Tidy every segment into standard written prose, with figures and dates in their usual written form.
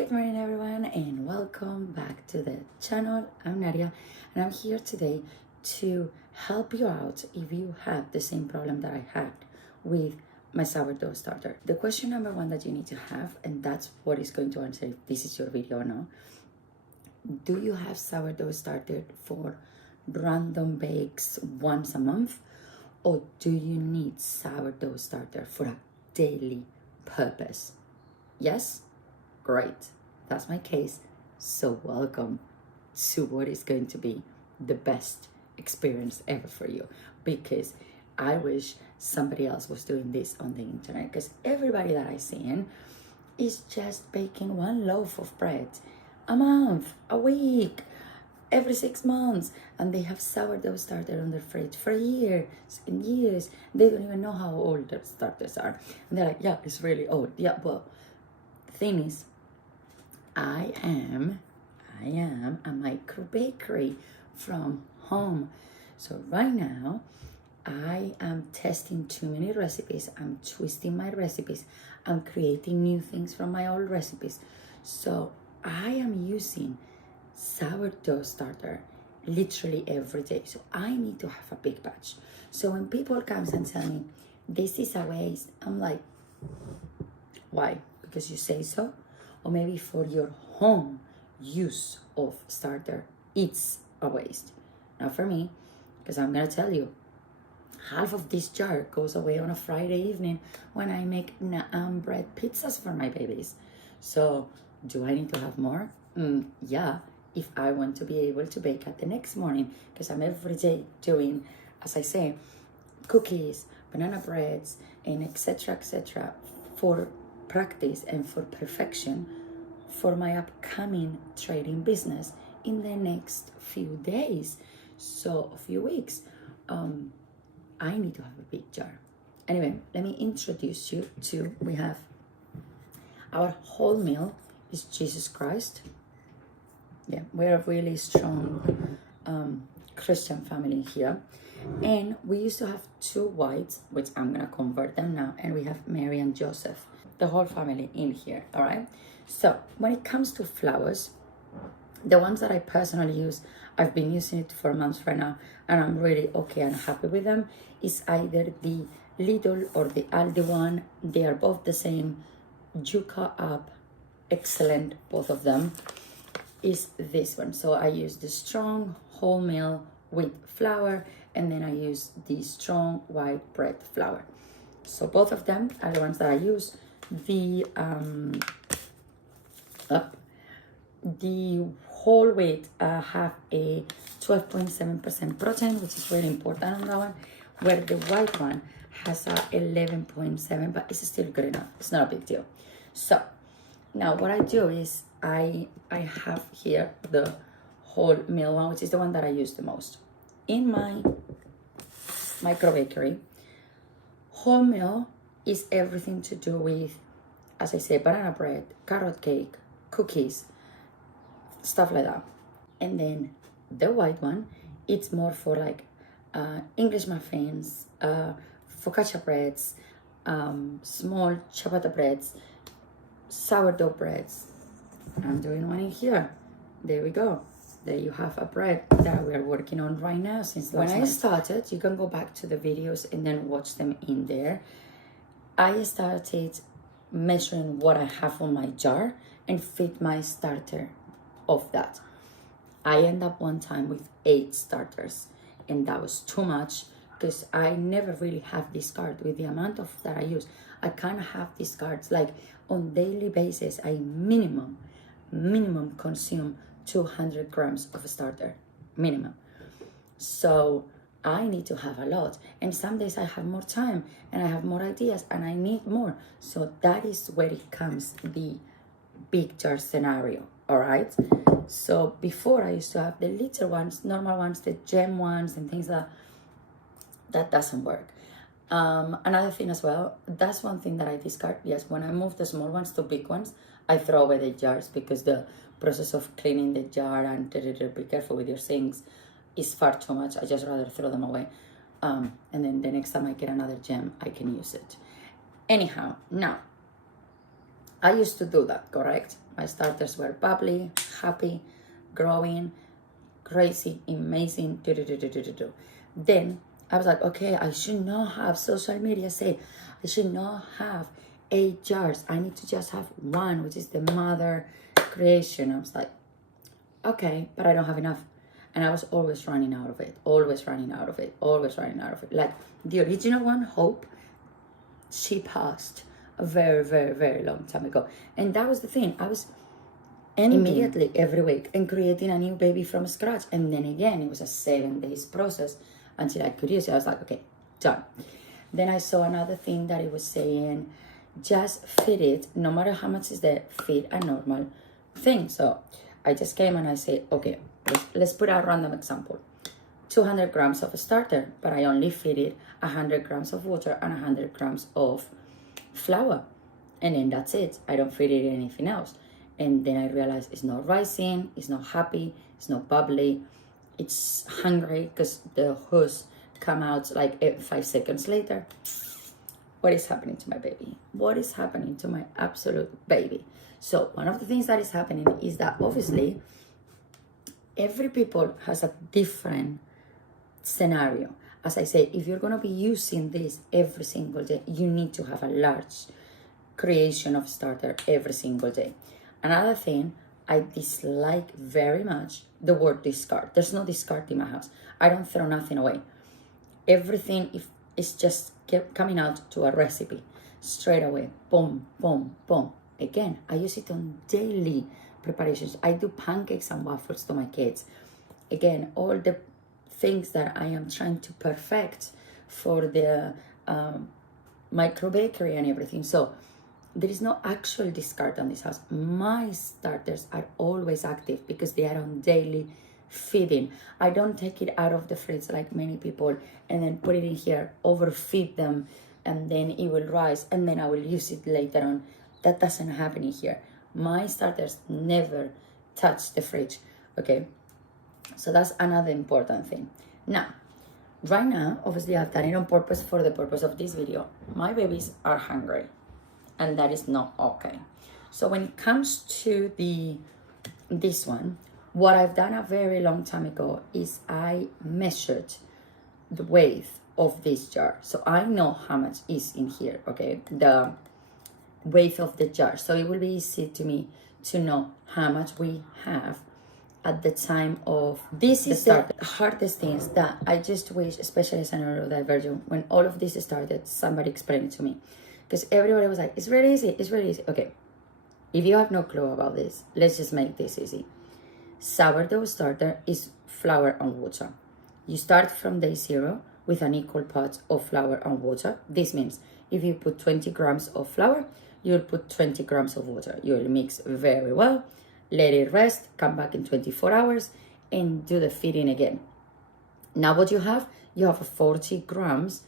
Good morning everyone and welcome back to the channel. I'm Nadia and I'm here today to help you out if you have the same problem that I had with my sourdough starter. The question number one that you need to have, and that's what is going to answer if this is your video or not. Do you have sourdough starter for random bakes once a month, or do you need sourdough starter for a daily purpose? Yes? Great, that's my case. So welcome to what is going to be the best experience ever for you, because I wish somebody else was doing this on the internet, because everybody that I see is just baking one loaf of bread a month, a week, every 6 months, and they have sourdough starter on their fridge for years and years. They don't even know how old their starters are, and they're like, yeah, it's really old. Yeah, well, the thing is, I am a micro bakery from home. So right now I am testing too many recipes. I'm twisting my recipes. I'm creating new things from my old recipes. So I am using sourdough starter literally every day. So I need to have a big batch. So when people come and tell me this is a waste, I'm like, why? Because you say so? Or maybe for your home use of starter, it's a waste. Not for me, because I'm gonna tell you, half of this jar goes away on a Friday evening when I make naan bread pizzas for my babies. So do I need to have more? Yeah, if I want to be able to bake at the next morning, because I'm every day doing, as I say, cookies, banana breads, and etc. for practice and for perfection for my upcoming trading business in the next few days, so a few weeks. I need to have a big jar. Anyway, let me introduce you to, we have our whole meal is Jesus Christ. Yeah, we're a really strong Christian family here. And we used to have 2 whites, which I'm gonna convert them now, and we have Mary and Joseph, the whole family in here. All right, so when it comes to flours, the ones that I personally use, I've been using it for months right now, and I'm really okay and happy with them, is either the Lidl or the Aldi one. They are both the same, Yuca up, excellent, both of them. Is this one. So I use the strong wholemeal wheat flour, and then I use the strong white bread flour. So both of them are the ones that I use. The whole wheat have a 12.7% protein, which is really important on that one, where the white one has a 11.7, but it's still good enough. It's not a big deal. So now what I do is I have here the whole meal one, which is the one that I use the most. In my micro bakery, wholemeal is everything to do with, as I say, banana bread, carrot cake, cookies, stuff like that. And then the white one, it's more for like English muffins, focaccia breads, small ciabatta breads, sourdough breads. I'm doing one in here. There we go. There you have a bread that we're working on right now since last night. When I started, you can go back to the videos and then watch them in there. I started measuring what I have on my jar and fit my starter of that. I end up one time with 8 starters, and that was too much because I never really have discard with the amount of that I use. I kind of have discards like on daily basis. I minimum consume 200 grams of a starter, minimum. So I need to have a lot, and some days I have more time and I have more ideas and I need more. So that is where it comes the big jar scenario. All right, so before I used to have the little ones, normal ones, the gem ones and things that doesn't work. Another thing as well, that's one thing that I discard. Yes, when I move the small ones to big ones, I throw away the jars because the process of cleaning the jar and be careful with your things is far too much. I just rather throw them away. And then the next time I get another gem, I can use it. Anyhow, now, I used to do that, correct? My starters were bubbly, happy, growing, crazy, amazing. Then I was like, okay, I should not have social media say I should not have 8 jars. I need to just have one, which is the mother creation. I was like, okay, but I don't have enough. And I was always running out of it, always running out of it, always running out of it. Like the original one, Hope, she passed a very, very, very long time ago. And that was the thing. I was immediately every week and creating a new baby from scratch. And then again, it was a 7 days process until I could use it. I was like, okay, done. Then I saw another thing that it was saying, just feed it, no matter how much is the feed a normal thing. So I just came and I said, okay, let's put a random example. 200 grams of a starter, but I only feed it 100 grams of water and 100 grams of flour. And then that's it. I don't feed it anything else. And then I realized it's not rising, it's not happy, it's not bubbly, it's hungry because the hooves come out like 5 seconds later. What is happening to my baby? What is happening to my absolute baby? So one of the things that is happening is that obviously every people has a different scenario. As I say, if you're going to be using this every single day, you need to have a large creation of starter every single day. Another thing, I dislike very much the word discard. There's no discard in my house. I don't throw nothing away. Everything is just coming out to a recipe straight away. Boom, boom, boom. Again, I use it on daily preparations. I do pancakes and waffles to my kids. Again, all the things that I am trying to perfect for the micro bakery and everything. So there is no actual discard on this house. My starters are always active because they are on daily feeding. I don't take it out of the fridge like many people and then put it in here, overfeed them, and then it will rise and then I will use it later on. That doesn't happen in here. My starters never touch the fridge. Okay, so that's another important thing. Now, right now, obviously I've done it on purpose for the purpose of this video. My babies are hungry and that is not okay. So when it comes to this one, what I've done a very long time ago is I measured the weight of this jar. So I know how much is in here, okay? The weight of the jar. So it will be easy to me to know how much we have at the time of this is the hardest things that I just wish, especially as an neurodivergent, when all of this started, somebody explained it to me. Because everybody was like, it's really easy, it's really easy. Okay, if you have no clue about this, let's just make this easy. Sourdough starter is flour and water. You start from day 0 with an equal part of flour and water. This means if you put 20 grams of flour, you'll put 20 grams of water. You'll mix very well, let it rest, come back in 24 hours, and do the feeding again. Now what you have a 40 grams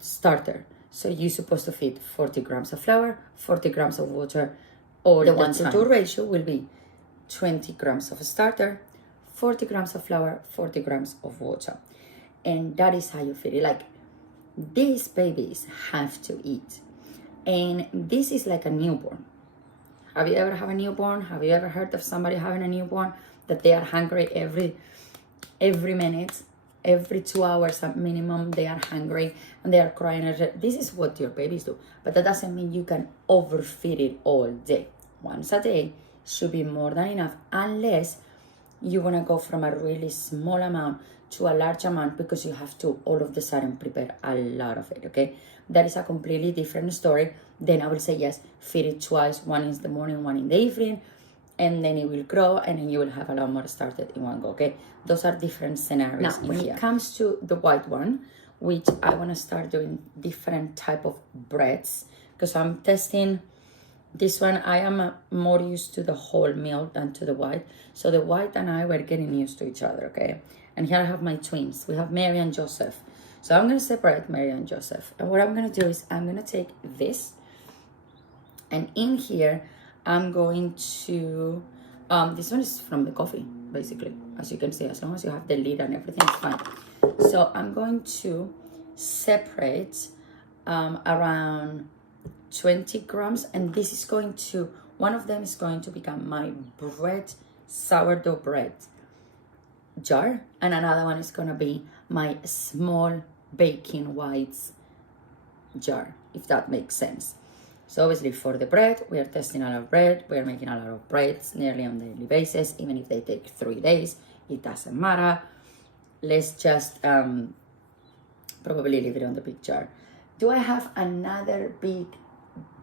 starter. So you're supposed to feed 40 grams of flour, 40 grams of water, or the 1-to-2 ratio will be 20 grams of starter, 40 grams of flour, 40 grams of water. And that is how you feed it. Like, these babies have to eat. And this is like a newborn. Have you ever had a newborn? Have you ever heard of somebody having a newborn that they are hungry every minute, every 2 hours at minimum, they are hungry and they are crying. This is what your babies do. But that doesn't mean you can overfeed it all day. Once a day should be more than enough, unless you want to go from a really small amount to a large amount because you have to all of the sudden prepare a lot of it, okay? That is a completely different story. Then I will say, yes, feed it twice, one in the morning, one in the evening, and then it will grow and then you will have a lot more started in one go, okay? Those are different scenarios. Now, when it comes to the white one, which I want to start doing different type of breads because I'm testing this one. I am more used to the whole meal than to the white. So the white and I were getting used to each other, okay? And here I have my twins. We have Mary and Joseph. So I'm going to separate Mary and Joseph. And what I'm going to do is I'm going to take this. And in here, I'm going to... this one is from the coffee, basically. As you can see, as long as you have the lid and everything, it's fine. So I'm going to separate around 20 grams. And this is going to One of them is going to become my sourdough bread jar, and another one is going to be my small baking whites jar, if that makes sense. So obviously for the bread, we are testing a lot of bread. We are making a lot of breads nearly on a daily basis, even if they take 3 days, it doesn't matter. Let's just probably leave it on the big jar. Do I have another big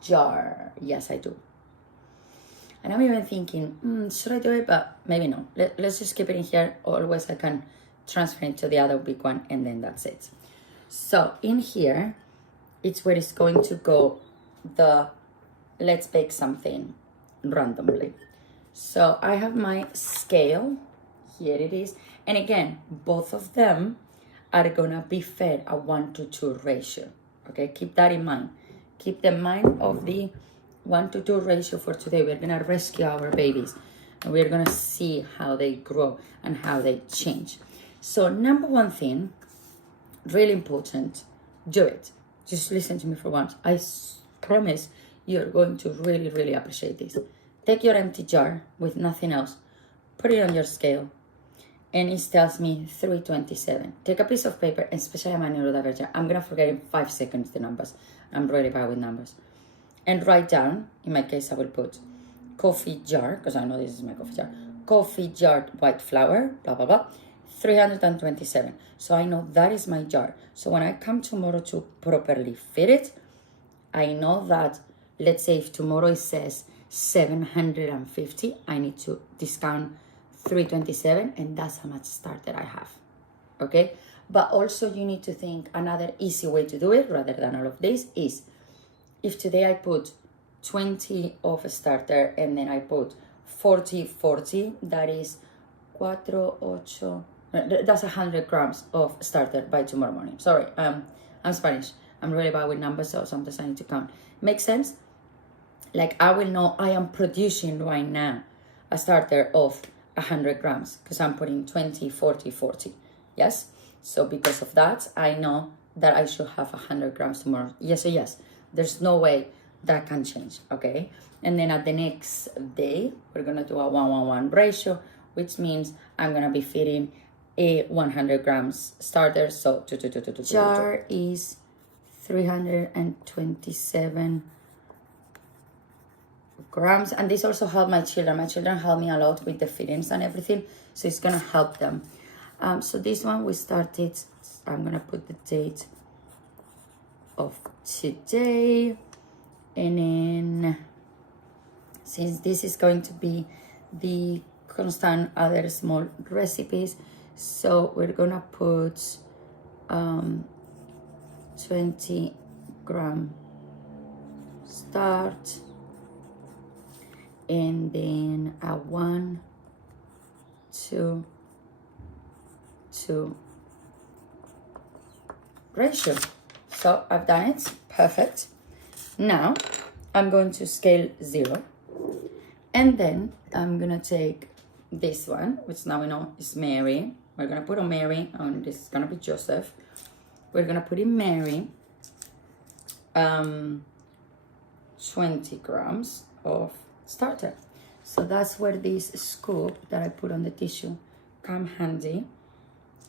jar? Yes, I do. And I'm even thinking, should I do it? But maybe no. Let's just keep it in here. Always I can transfer it to the other big one, and then that's it. So in here, it's where it's going to go the let's bake something randomly. So I have my scale. Here it is. And again, both of them are gonna be fed a 1-to-2 ratio. Okay, keep that in mind. Keep the mind of the 1-to-2 ratio for today. We're gonna rescue our babies, and we're gonna see how they grow and how they change. So number one thing, really important, do it. Just listen to me for once. I promise you're going to really, really appreciate this. Take your empty jar with nothing else, put it on your scale, and it tells me 327. Take a piece of paper, especially my neurodivergent. I'm gonna forget in 5 seconds the numbers. I'm really bad with numbers. And write down, in my case, I will put coffee jar, because I know this is my coffee jar. Coffee jar white flour, blah, blah, blah. 327. So I know that is my jar. So when I come tomorrow to properly fit it, I know that, let's say if tomorrow it says 750, I need to discount 327, and that's how much starter I have. Okay? But also you need to think another easy way to do it rather than all of this is, if today I put 20 of a starter and then I put 40, that is 4, 8, that's 100 grams of starter by tomorrow morning. Sorry, I'm Spanish. I'm really bad with numbers, so sometimes I need to count. Makes sense? Like I will know I am producing right now a starter of 100 grams because I'm putting 20, 40. Yes? So because of that, I know that I should have 100 grams tomorrow. Yes or yes? There's no way that can change, okay? And then at the next day, we're gonna do a 1-1-1 ratio, which means I'm gonna be feeding a 100 grams starter, so 2. Jar is 327 grams, and this also helped my children. My children help me a lot with the feedings and everything, so it's gonna help them. So this one we started, I'm gonna put the date of today, and then since this is going to be the constant other small recipes, so we're gonna put 20 gram start, and then a 1-to-2 ratio. So I've done it, perfect. Now I'm going to scale 0, and then I'm gonna take this one, which now we know is Mary. We're gonna put on Mary, and this is gonna be Joseph. We're gonna put in Mary 20 grams of starter. So that's where this scoop that I put on the tissue come handy,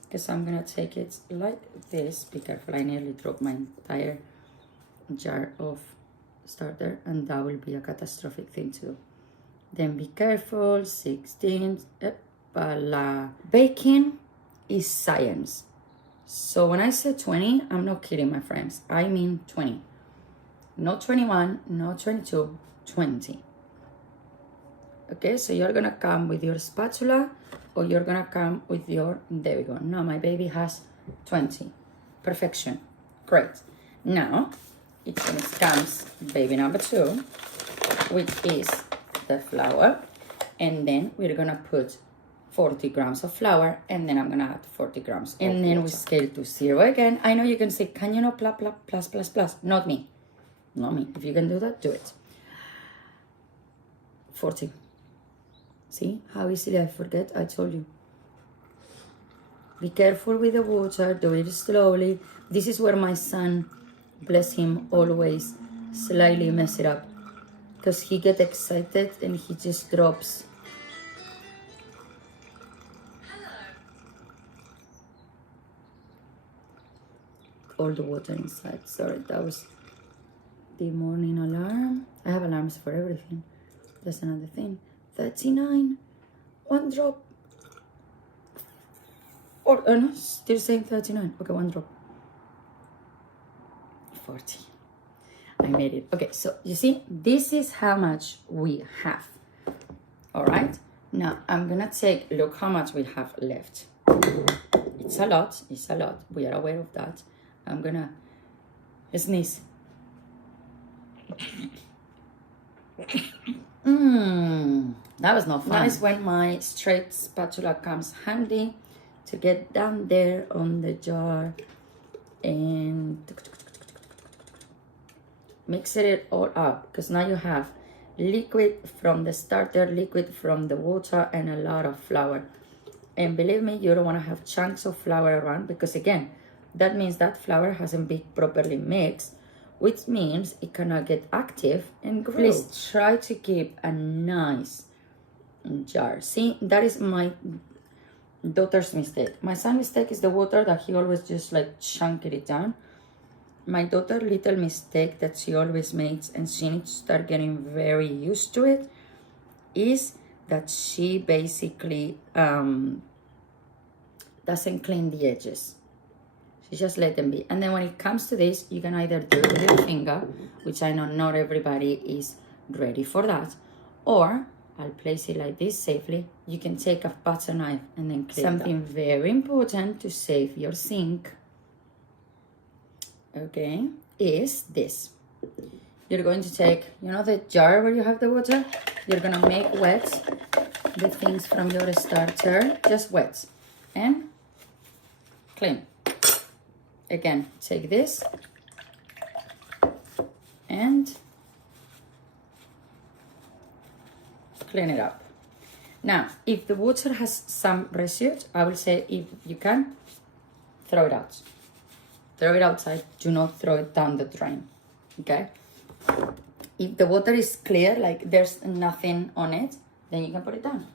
because I'm gonna take it like this. Be careful, I nearly dropped my entire jar of starter, and that will be a catastrophic thing to do. Then be careful, 16, baking is science. So when I say 20, I'm not kidding, my friends. I mean 20. Not 21, not 22, 20. Okay, so you're gonna come with your spatula, or you're gonna come with your, there we go. Now my baby has 20. Perfection. Great. Now, it comes baby number 2, which is the flour, and then we're gonna put 40 grams of flour, and then I'm gonna add 40 grams, and then we scale to 0 again. I know you can say, can you not plus? Not me. If you can do that, do it. 40. See how easily I forget? I told you. Be careful with the water, do it slowly. This is where my son, bless him, always slightly mess it up. because he gets excited and he just drops all the water inside. Sorry, that was the morning alarm. I have alarms for everything. That's another thing. 39, 1 drop. Or no, still saying 39. Okay, 1 drop. 40. I made it. Okay, so you see, this is how much we have. All right. Now I'm gonna take. Look how much we have left. It's a lot. It's a lot. We are aware of that. I'm gonna sneeze. That was not fun. Nice when my straight spatula comes handy to get down there on the jar and mix it all up, because now you have liquid from the starter, liquid from the water, and a lot of flour. And believe me, you don't want to have chunks of flour around, because again, that means that flour hasn't been properly mixed, which means it cannot get active and grow. Please try to keep a nice jar. See, that is my daughter's mistake. My son's mistake is the water, that he always just like chunk it down. My daughter's little mistake that she always makes, and she needs to start getting very used to it, is that she basically doesn't clean the edges. She just let them be. And then when it comes to this, you can either do it with your finger, which I know not everybody is ready for that, or I'll place it like this safely. You can take a butter knife and then clean something very important to save your sink. Okay, is this. You're going to take, you know, the jar where you have the water? You're gonna make wet the things from your starter, just wet, and clean. Again, take this and clean it up. Now, if the water has some residue, I will say, if you can, throw it out. Throw it outside. Do not throw it down the drain. Okay? If the water is clear, like there's nothing on it, then you can put it down.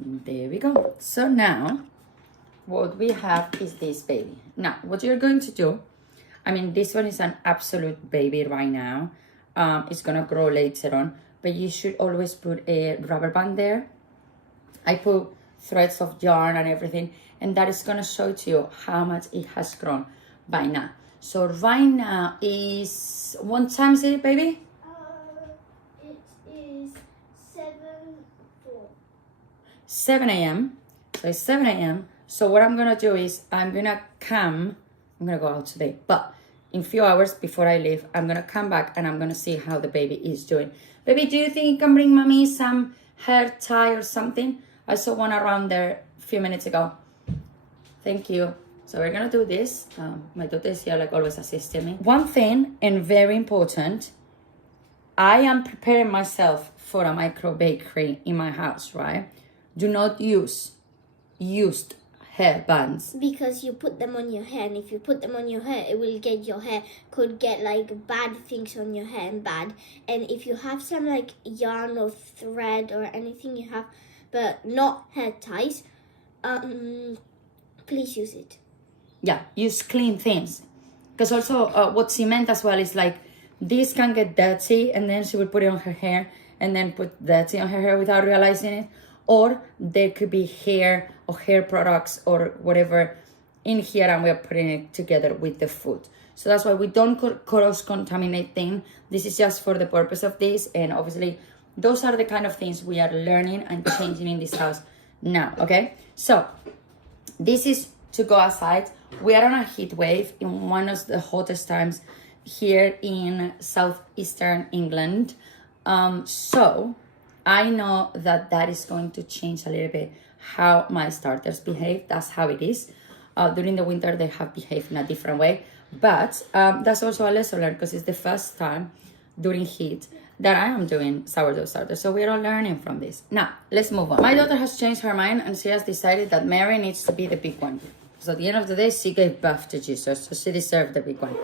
There we go. So now, what we have is this baby. Now, what you're going to do, I mean, this one is an absolute baby right now. It's gonna grow later on, but you should always put a rubber band there. I put threads of yarn and everything, and that is gonna show to you how much it has grown by now. So right now is, what time is it, baby? It is 7 a.m. So it's 7 a.m. So what I'm gonna do is I'm gonna go out today, but in a few hours before I leave, I'm gonna come back and I'm gonna see how the baby is doing. Baby, do you think you can bring mommy some hair tie or something? I saw one around there a few minutes ago. Thank you. So we're gonna do this. My daughter is here, like always, assisting me. One thing, and very important, I am preparing myself for a micro bakery in my house, right? Do not use used hair bands. because you put them on your hair, and if you put them on your hair, it will get your hair, could get like bad things on your hair and bad. And if you have some like yarn or thread or anything you have, but not hair ties, please use it. Yeah, use clean things. Because also what she meant as well is like, this can get dirty and then she will put it on her hair and then put dirty on her hair without realizing it. Or there could be hair or hair products or whatever in here, and we're putting it together with the food. So that's why we don't cross-contaminate things. This is just for the purpose of this, and obviously those are the kind of things we are learning and changing in this house now, okay? So this is to go outside. We are on a heat wave in one of the hottest times here in southeastern England. So I know that is going to change a little bit how my starters behave. That's how it is. During the winter, they have behaved in a different way. But that's also a lesson learned, because it's the first time during heat that I am doing sourdough starters. So we're all learning from this. Now, let's move on. My daughter has changed her mind, and she has decided that Mary needs to be the big one. So at the end of the day, she gave birth to Jesus, so she deserved the big one.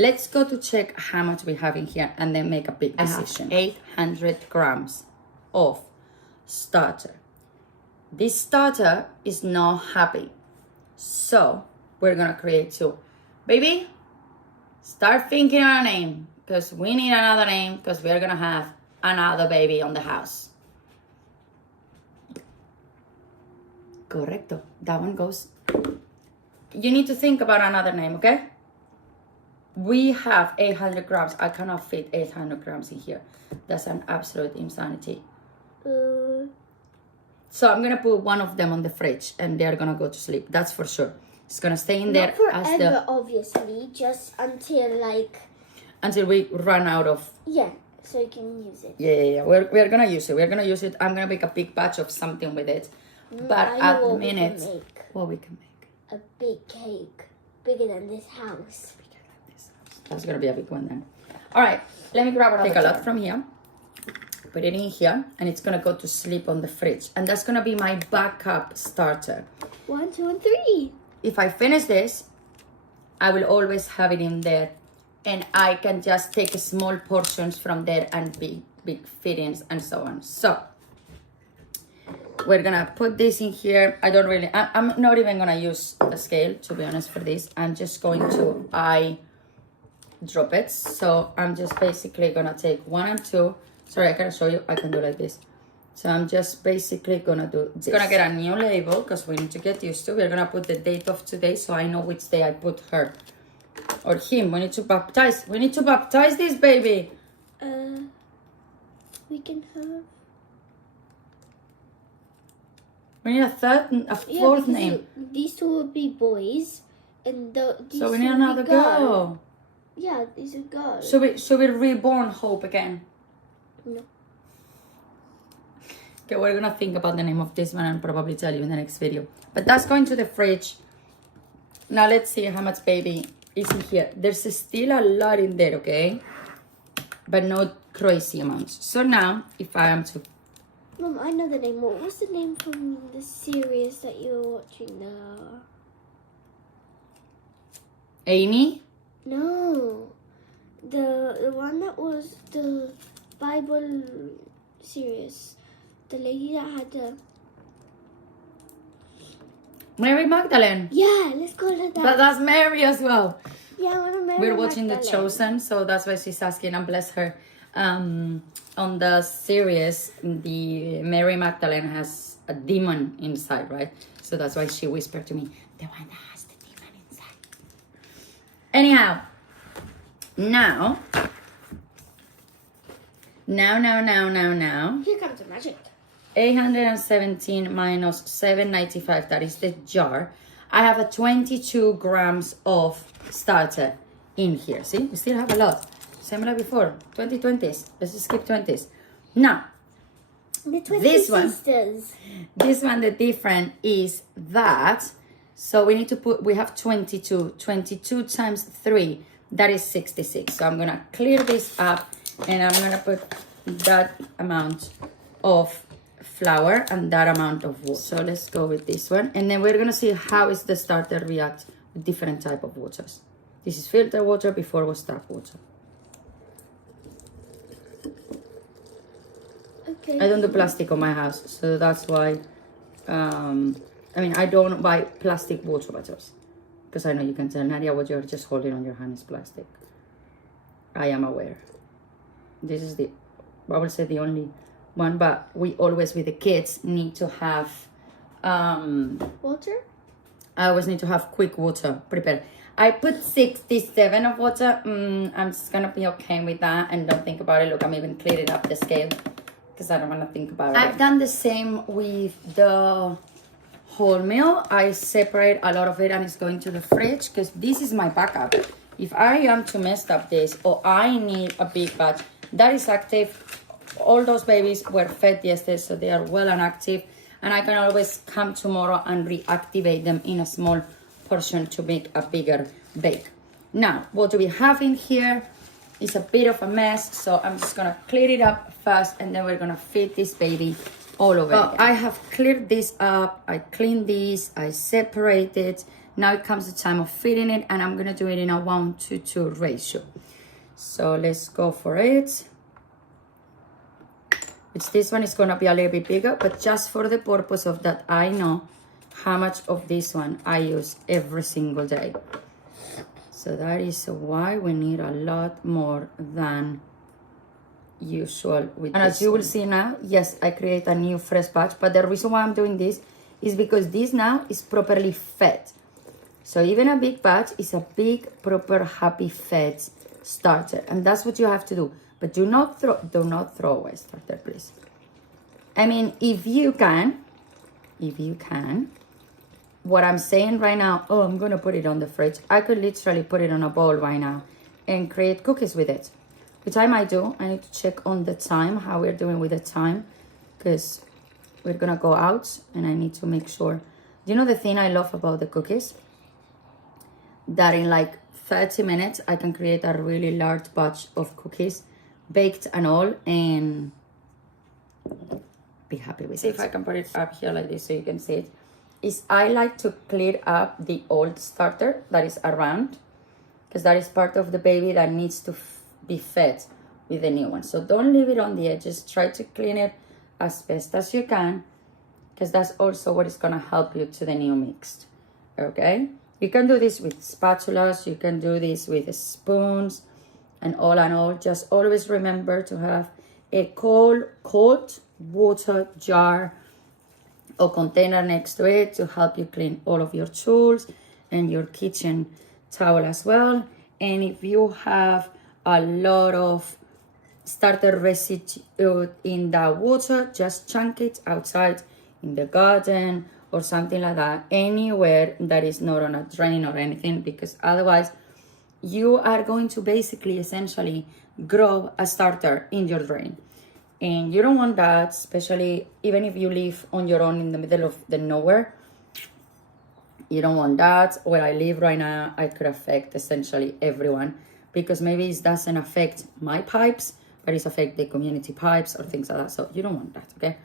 let's go to check how much we have in here and then make a big decision. 800 grams of starter. This starter is not happy, so we're gonna create two. Baby, start thinking on a name, because we need another name, because we're gonna have another baby on the house. Correcto. That one goes. You need to think about another name, okay? We have 800 grams. I cannot fit 800 grams in here. That's an absolute insanity. So I'm gonna put one of them on the fridge and they're gonna go to sleep. That's for sure. It's gonna stay in there. Not forever, obviously. Just until we run out of. Yeah, so you can use it. Yeah. We're gonna use it. We're gonna use it. I'm gonna make a big batch of something with it. But at the minute, what we can make? A big cake, bigger than this house. That's gonna be a big one then. All right, let me grab another. Take a lot from here. Put it in here, and it's gonna go to sleep on the fridge. And that's gonna be my backup starter. 1, 2, and 3. If I finish this, I will always have it in there. And I can just take small portions from there and big fittings and so on. So, we're gonna put this in here. I'm not even gonna use a scale, to be honest, for this. I'm just going to eye drop it. So, I'm just basically gonna take 1 and 2. Sorry, I can't show you. I can do like this. So I'm just basically gonna do this. It's gonna get a new label because we need to get used to. We're gonna put the date of today so I know which day I put her or him. We need to baptize. We need to baptize this baby. We can have. We need a fourth name. These two will be boys, and these so we need another girl. Yeah, these are girls. Should we reborn Hope again? No. Okay, we're gonna think about the name of this one and probably tell you in the next video. But that's going to the fridge. Now let's see how much baby is in here. There's still a lot in there, okay? But no crazy amounts. So now, if I am to... Mom, I know the name. What was the name from the series that you were watching? Amy? No. The one that was the Bible series. The lady that had the... Mary Magdalene. Yeah, let's call her that. But that's Mary as well. Yeah, I want to Mary We're watching Magdalene. The Chosen, so that's why she's asking, and bless her. On the series, the Mary Magdalene has a demon inside, right? So that's why she whispered to me, the one that has the demon inside. Anyhow, now. Here comes the magic. 817 minus 795, that is the jar. I have a 22 grams of starter in here. See, we still have a lot. Same like before, 20s. Let's just skip 20s. Now, The sisters. This one, the different is that, so we need to put, we have 22. 22 times 3, that is 66. So I'm gonna clear this up and I'm gonna put that amount of flour and that amount of water. So let's go with this one. And then we're gonna see how is the starter react with different type of waters. This is filter water, before was tap water. Okay. I don't do plastic on my house, so that's why, I mean, I don't buy plastic water bottles. Because I know you can tell, Nadia, what you're just holding on your hand is plastic. I am aware. This is the, I would say the only one, but we always, with the kids, need to have, Water? I always need to have quick water prepared. I put 67 of water. I'm just gonna be okay with that and don't think about it. Look, I'm even clearing up the scale because I don't want to think about it. I've done the same with the wholemeal. I separate a lot of it and it's going to the fridge because this is my backup. If I am to mess up this or I need a big batch, that is active. All those babies were fed yesterday, so they are well and active. And I can always come tomorrow and reactivate them in a small portion to make a bigger bake. Now, what do we have in here? It's a bit of a mess, so I'm just gonna clear it up first and then we're gonna feed this baby all over again. I have cleared this up, I cleaned this, I separated. Now it comes the time of feeding it, and I'm gonna do it in a 1-to-2 ratio. So let's go for it. This one is gonna be a little bit bigger, but just for the purpose of that, I know how much of this one I use every single day. So that is why we need a lot more than usual with and as you will see now, yes, I create a new fresh batch, but the reason why I'm doing this is because this now is properly fed. So even a big batch is a big, proper, happy fed starter, and that's what you have to do. But do not throw away starter, please. I mean, if you can, what I'm saying right now, oh, I'm gonna put it on the fridge. I could literally put it on a bowl right now and create cookies with it, which I might do. I need to check on the time, how we're doing with the time, because we're gonna go out and I need to make sure. You know the thing I love about the cookies? That in like 30 minutes, I can create a really large batch of cookies, baked and all, and be happy with it. See if I can put it up here like this so you can see it. Is I like to clear up the old starter that is around, because that is part of the baby that needs to be fed with the new one. So don't leave it on the edges. Try to clean it as best as you can, because that's also what is going to help you to the new mixed. Okay, you can do this with spatulas, you can do this with spoons, and all. Just always remember to have a cold water jar or container next to it to help you clean all of your tools and your kitchen towel as well. And if you have a lot of starter residue in that water, just chunk it outside in the garden or something like that, anywhere that is not on a drain or anything, because otherwise you are going to basically essentially grow a starter in your drain. And you don't want that, especially even if you live on your own in the middle of the nowhere. You don't want that. Where I live right now, I could affect essentially everyone, because maybe it doesn't affect my pipes, but it's affect the community pipes or things like that. So you don't want that, okay?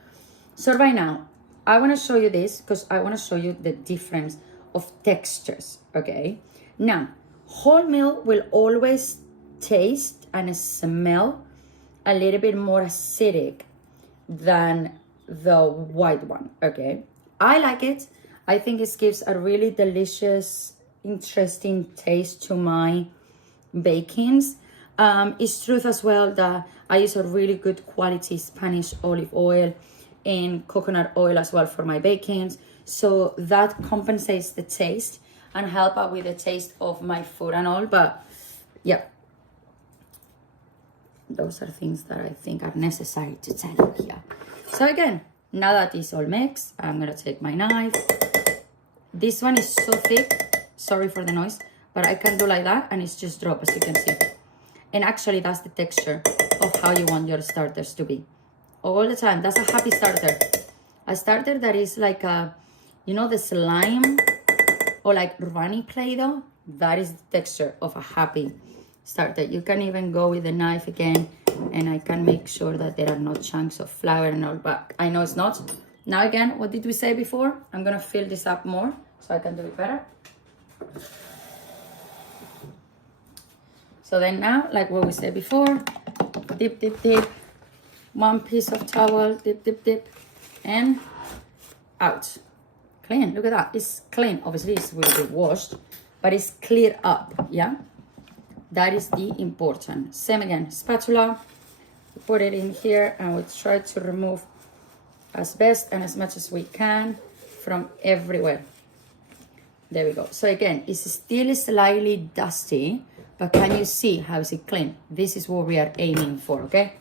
So right now, I want to show you this because I want to show you the difference of textures, okay? Now, wholemeal will always taste and smell a little bit more acidic than the white one, okay? I like it. I think it gives a really delicious, interesting taste to my bakings. It's true as well that I use a really good quality Spanish olive oil and coconut oil as well for my bakings. So that compensates the taste and help out with the taste of my food and all. But yeah, those are things that I think are necessary to tell you here. So again, now that it's all mixed, I'm gonna take my knife. This one is so thick, sorry for the noise, but I can do like that and it's just drop, as you can see. And actually that's the texture of how you want your starters to be. All the time, that's a happy starter. A starter that is like a, you know, the slime or like runny Play-Doh, that is the texture of a happy starter. You can even go with the knife again, and I can make sure that there are no chunks of flour and all, but I know it's not. Now again, what did we say before? I'm gonna fill this up more so I can do it better. So then now, like what we said before, dip, dip, dip. One piece of towel, dip, dip, dip, and out. Clean, look at that, it's clean. Obviously it will be washed, but it's cleared up, yeah? That is the important. Same again, spatula, put it in here and we try to remove as best and as much as we can from everywhere. There we go. So again, it's still slightly dusty, but can you see how is it clean? This is what we are aiming for, okay?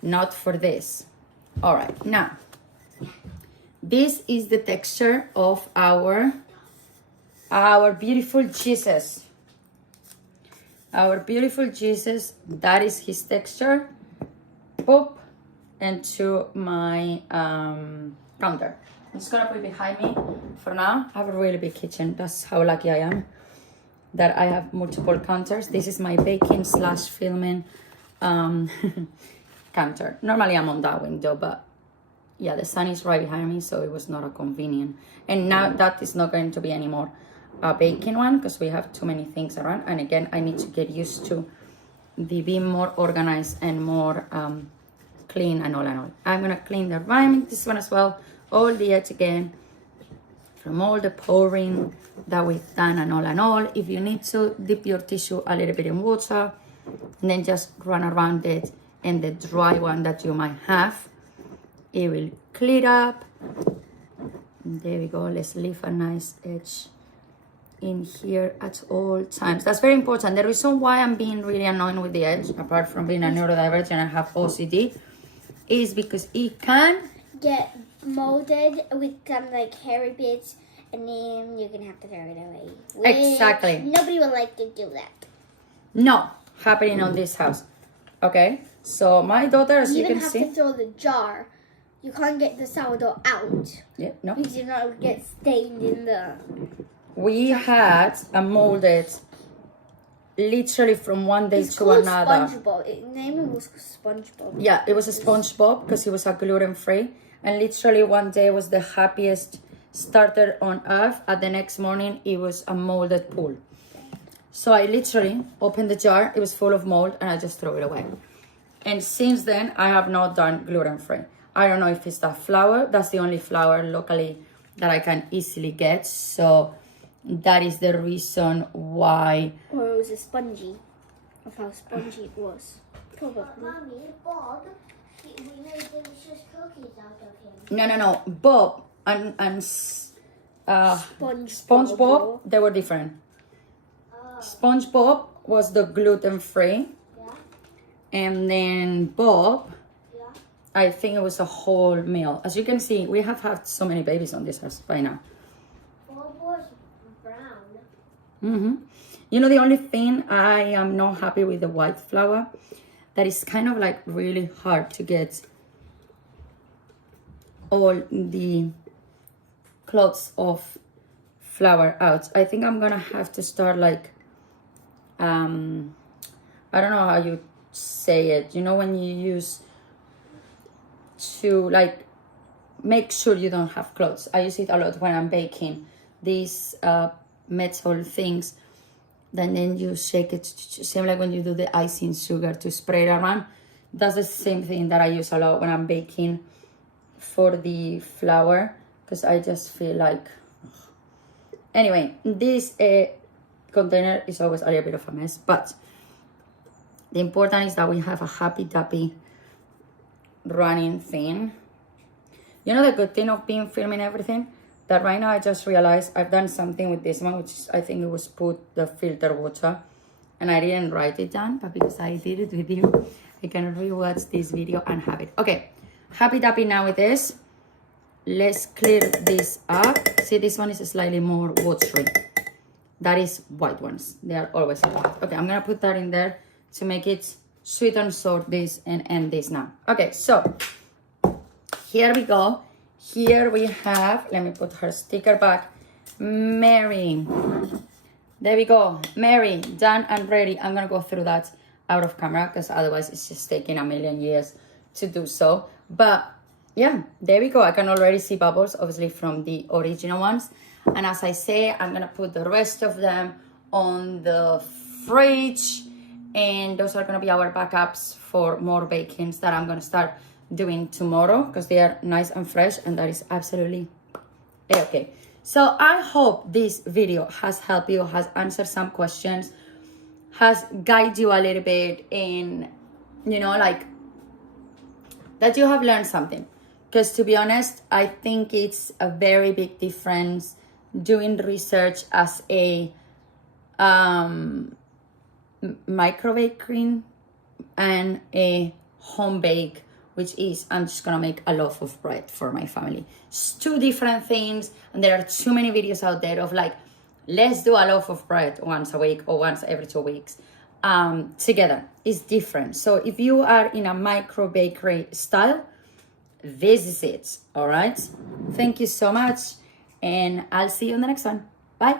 Not for this. All right, now, this is the texture of our beautiful Jesus. Our beautiful Jesus, that is his texture. Boop, into my counter. I'm just gonna put it behind me for now. I have a really big kitchen. That's how lucky I am that I have multiple counters. This is my baking / filming counter. Normally I'm on that window, but yeah, the sun is right behind me, so it was not a convenient. And now that is not going to be anymore. a baking one because we have too many things around. And again, I need to get used to the being more organized and more clean and all and all. I'm gonna clean the rhyming, this one as well, all the edge again from all the pouring that we've done and all and all. If you need to, dip your tissue a little bit in water and then just run around it, and the dry one that you might have, it will clear up. And there we go. Let's leave a nice edge in here at all times. That's very important. The reason why I'm being really annoying with the edge, apart from being a neurodivergent and I have OCD, is because it can get molded with some like hairy bits, and then you're gonna have to throw it away. Exactly. Nobody would like to do that. No, happening on this house. Okay, so my daughter, as you can see, you have to throw the jar. You can't get the sourdough out. Yeah, no. Because you don't get stained in the. We had a molded literally from one day to another. SpongeBob. Its name was SpongeBob. Yeah, it was a SpongeBob because it was a gluten-free. And literally one day was the happiest starter on earth. At the next morning, it was a molded pool. So I literally opened the jar. It was full of mold and I just threw it away. And since then, I have not done gluten-free. I don't know if it's that flour. That's the only flour locally that I can easily get. So that is the reason why. Or it was a spongy. Of how spongy it was. Probably. Mommy, Bob, we made delicious cookies out of him. No. Bob and SpongeBob, they were different. SpongeBob was the gluten-free. Yeah. And then Bob, Yeah. I think it was a whole meal. As you can see, we have had so many babies on this house by now. Bob was brown. You know, the only thing I am not happy with the white flour, that is kind of like really hard to get all the clots of flour out. I think I'm gonna have to start like, I don't know how you say it. You know, when you use to like make sure you don't have clots. I use it a lot when I'm baking these metal things. Then you shake it, same like when you do the icing sugar to spray it around. That's the same thing that I use a lot when I'm baking for the flour, because I just feel like, anyway, this container is always a little bit of a mess, but the important is that we have a happy dappy running thing. You know the good thing of being filming everything, that right now I just realized I've done something with this one, which is, I think it was put the filter water, and I didn't write it down, but because I did it with you, I can rewatch this video and have it. Okay, happy dappy now with this. Let's clear this up. See, this one is slightly more watery. That is white ones. They are always white. Okay, I'm gonna put that in there to make it sweet and sour this and end this now. Okay, so here we go. Here we have, let me put her sticker back, Mary. There we go, Mary, done and ready. I'm gonna go through that out of camera because otherwise it's just taking a million years to do so. But yeah, there we go. I can already see bubbles, obviously from the original ones. And as I say, I'm gonna put the rest of them on the fridge. And those are gonna be our backups for more bakings that I'm gonna start doing tomorrow because they are nice and fresh, and that is absolutely okay. So I hope this video has helped you, has answered some questions, has guided you a little bit in, you know, like that you have learned something. Because to be honest, I think it's a very big difference doing research as a micro baking and a home bake, which is I'm just gonna make a loaf of bread for my family. It's two different things, and there are too many videos out there of like, let's do a loaf of bread once a week or once every 2 weeks together. It's different. So if you are in a micro bakery style, this is it. All right. Thank you so much, and I'll see you on the next one. Bye.